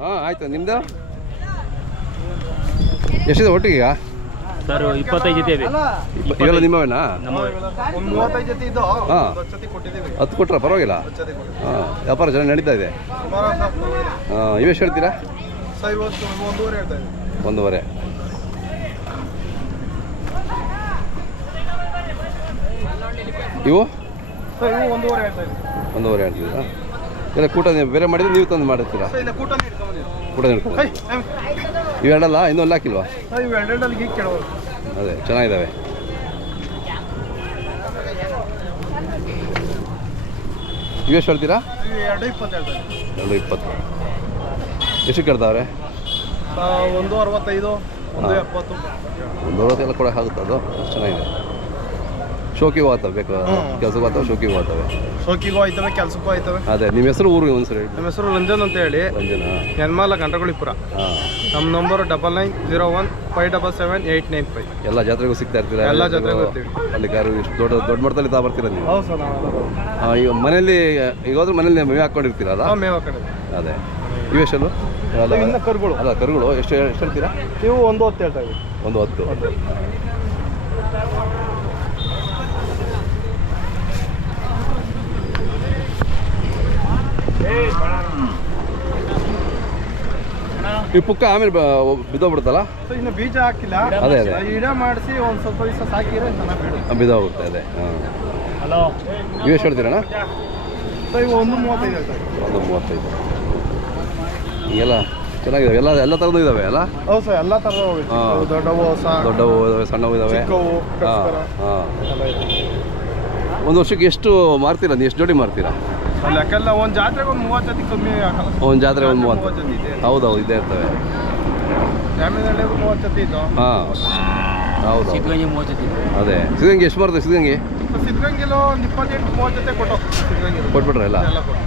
ಹಾಂ ಆಯ್ತು. ನಿಮ್ಮದು ಎಷ್ಟಿದೆ ಒಟ್ಟಿಗೆ ಈಗ? ಸರ್ ಇಪ್ಪತ್ತೈದು ಜೊತೆ ಇದೆ. ಇವೆಲ್ಲ ನಿಮ್ಮವೇನಾ? ಹಾಂ. ಹತ್ತು ಕೊಟ್ರ ಪರವಾಗಿಲ್ಲ? ಹಾಂ ವ್ಯಾಪಾರ ಜನ ನಡೀತಾ ಇದೆ. ಹಾಂ ಇವೆಷ್ಟು ಹೇಳ್ತೀರಾ? ಒಂದೂವರೆ ಇವು? ಒಂದೂವರೆ ಹೇಳ್ತೀರಾ ಇಲ್ಲ ಕೂಟ ನೀವು ಬೇರೆ ಮಾಡಿದ್ರೆ ನೀವು ತಂದು ಮಾಡಿರ್ತೀರಾ? ಕೂಟ ಹಿಡ್ಕೊಂಡು. ಇವೆರಡಲ್ಲ ಇನ್ನೂ ಒಂದು ಹಾಕಿಲ್ವಾ? ಅದೇ ಚೆನ್ನಾಗಿದ್ದಾವೆ. ಇವೆಷ್ಟು ಹೇಳ್ತೀರಾ? ಎರಡು ಇಪ್ಪತ್ತು ಎಷ್ಟು ಕೇಳ್ತಾವ್ರೆ? ಒಂದು ಅರವತ್ತೈದು ಒಂದು. ಎಪ್ಪತ್ತು. ಒಂದು ಅರವತ್ತೆಲ್ಲ ಕೂಡ ಆಗುತ್ತೆ ಅದು? ಚೆನ್ನಾಗಿದೆ. ಶೋಕಿಗೂ ಆಗ್ತವೆ ಬೇಕು ಕೆಲಸಕ್ಕೆ ಆಗ್ತವೆ ಶೋಕಿಗೂ ಆಗ್ತವೆ ಶೋಕಿಗೂ ಆಯ್ತವೆ ಕೆಲಸಕ್ಕೂ ಆಯ್ತವೆ ಅದೇ ನಿಮ್ಮ ಹೆಸರು ಊರು ಒಂದ್ಸರಿ ಹೇಳಿ. ನಮ್ಮ ಹೆಸರು ರಂಜನ್ ಅಂತ ಹೇಳಿ. ರಂಜನ. ಗಂಟಗುಳಿಪುರ ನಮ್ಮ number double nine zero one five double seven eight nine five ಎಲ್ಲ ಜಾತ್ರೆಗೂ ಸಿಗ್ತಾ ಇರ್ತೀರಾ? ಎಲ್ಲ ಜಾತ್ರೆಗೂ ಇರ್ತೀವಿ. ಅಲ್ಲಿ ಕಾರು ಇಷ್ಟು ದೊಡ್ಡ ದೊಡ್ಡ ಮಟ್ಟದಲ್ಲಿ ತಾ ಬರ್ತೀರಾ ನೀವು? ಹೌದು ಸರ್ ಆ, ಈಗ ಮನೇಲಿ ಈಗ ಹೋದ್ರೆ ಮನೇಲಿ ಮೇವು ಹಾಕ್ಕೊಂಡಿರ್ತೀರಲ್ಲ ಅಲ್ಲ? ಮೇವೆ ಕಡೆ ಅದೇ. ಇವೆಷ್ಟು ಅಲ್ಲ ಇನ್ನು ಕರುಗಳು. ಅಲ್ಲ ಕರುಗಳು. ಎಷ್ಟು ಎಷ್ಟು ಹೇಳ್ತೀರಾ? ನೀವು ಒಂದು ಹೊತ್ತು ಹೇಳ್ತಾ ಇದ್ದೀವಿ. ಒಂದು ಹತ್ತು. ಈ ಪುಕ್ಕ ಆಮೇಲೆ ಬಿದ್ದೋಗ್ಬಿಡುತ್ತಲ್ಲ? ಸೊ ಇನ್ನು ಬೀಜ ಹಾಕಿಲ್ಲ. ಅದೇ, ಅದೇ. ಗಿಡ ಮಾಡಿಸಿ ಒಂದು ಸ್ವಲ್ಪ ದಿವಸ ಸಾಕಿದ್ರೆ ಬಿದ್ದೋಗ್ಬಿಡುತ್ತೆ ಅದೇ. ಹಲೋ. ನೀವು ಹೇಳ್ತೀರಣ್ಣ? ಸೊ ಇವು ಒಂದು ಮೂವತ್ತೈದು ಒಂದು ಮೂವತ್ತೈದು. ಹಿಂಗೆಲ್ಲ ಚೆನ್ನಾಗಿದಾವೆ. ಎಲ್ಲ ಎಲ್ಲ ಥರದ್ದು ಇದಾವೆ ಅಲ್ಲ? ಹೌದು ಸರ್ ಎಲ್ಲ ಥರದ ಹಾ. ದೊಡ್ಡವು ಇದಾವೆ ಸಣ್ಣವು ಇದ್ದಾವೆ ಚಿಕ್ಕವು ಹಾಂ ಕಸ್ಕರ ಹಾಂ. ಎಲ್ಲ ಇದೆ. ಒಂದು ವರ್ಷಕ್ಕೆ ಎಷ್ಟು ಮಾರ್ತೀರಾ ನೀವು ಎಷ್ಟು ಜೋಡಿ ಮಾರ್ತೀರಾ? ಒಂದು ಜಾತ್ರೆಗೆ ಒಂದು ಮೂವತ್ತು ಜೊತೆ ಕಮ್ಮಿ ಆಗಲ್ಲ ಒಂದು ಜಾತ್ರೆ ಒಂದು ಮೂವತ್ತು. ಜೊತೆ ಇದೆ. ಹೌದೌದು ಇದೇ ಇರ್ತವೆ. ಡ್ಯಾಮೇಜಲ್ಲಿ ಮೂವತ್ತು ಜೊತೆ ಇದ್ದು. ಹಾಂ. ಹೌದು ಮೂವತ್ತು ಅದೇ. ಸಿದ್ಧಂಗಿ ಎಷ್ಟು ಮಾರ್ತದೆ ಸಿದ್ಧಂಗಿ ಸಿದ್ಧಗಂಗೆಲ್ಲ ಒಂದು ಇಪ್ಪತ್ತೆಂಟು ಮೂವತ್ತು ಜೊತೆ ಕೊಟ್ಟು ಸಿದ್ಧಗಂಗೆ ಕೊಟ್ಬಿಟ್ರೆ ಎಲ್ಲ.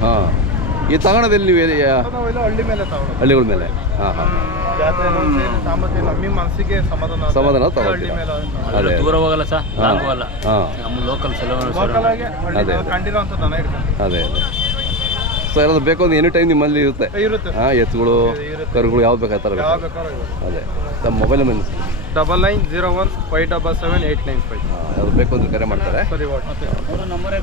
ಹಾಂ. ಈ ತಗೊಳ್ಳೋದಲ್ಲಿ ನೀವು ಎಲ್ಲಿ- ಯಾ- ನಾವೆಲ್ಲ ಹಳ್ಳಿ ಮೇಲೆ ತಗೊಳ್ಳೋದು ಹಳ್ಳಿಗಳ ಮೇಲೆ. ಹಾಂ ಹಾಂ. ಜಾತ್ರೆ ಸಾಮರ್ಥ್ಯ ನಮ್ಮ ಮನಸ್ಸಿಗೆ ಸಮಾಧಾನ ಆಗುತ್ತೆ. ಸಮಾಧಾನ ಹಳ್ಳಿ ತಗೊಳ್ತೀರಾ ಮೇಲೆ ಅದೇ ದೂರ ಹೋಗಲ್ಲ ಸರ್ ಹಾಂ ಲಾಂಗ್ ಹೋಗಲ್ಲ ಹಾಂ. ನಮ್ಮ ಲೋಕಲ್ ಸೆಲೆವನ್ ಲೋಕಲ್ ಆಗಿ ಹಳ್ಳಿ ಅದೇ. ಕಂಡಿರೋ ಅಂತ ದನ ಇಡ್ತಾರೆ ಅದೇ ಅದೇ. ಸೊ ಏನಾದ್ರು ಬೇಕು ಅಂದ್ರೆ ಎನಿ ಟೈಮ್ ನಿಮ್ಮಲ್ಲಿ ಇರುತ್ತೆ. ಇರುತ್ತೆ. ಹಾಂ ಎತ್ತುಗಳು ಕರುಗಳು ಯಾವ್ದು ಬೇಕು ಆ ಥರ ಯಾವ ಬೇಕು ಬೇಕಾದ್ರೂ ಇರುತ್ತೆ. ಅದೇ. ನಮ್ಮ mobile number double nine zero one five double seven eight nine five ಯಾವ್ದು ಬೇಕು ಅಂದ್ರೆ ಕರೆ ಮಾಡ್ತಾರೆ. ಸರಿ ನಂಬರ್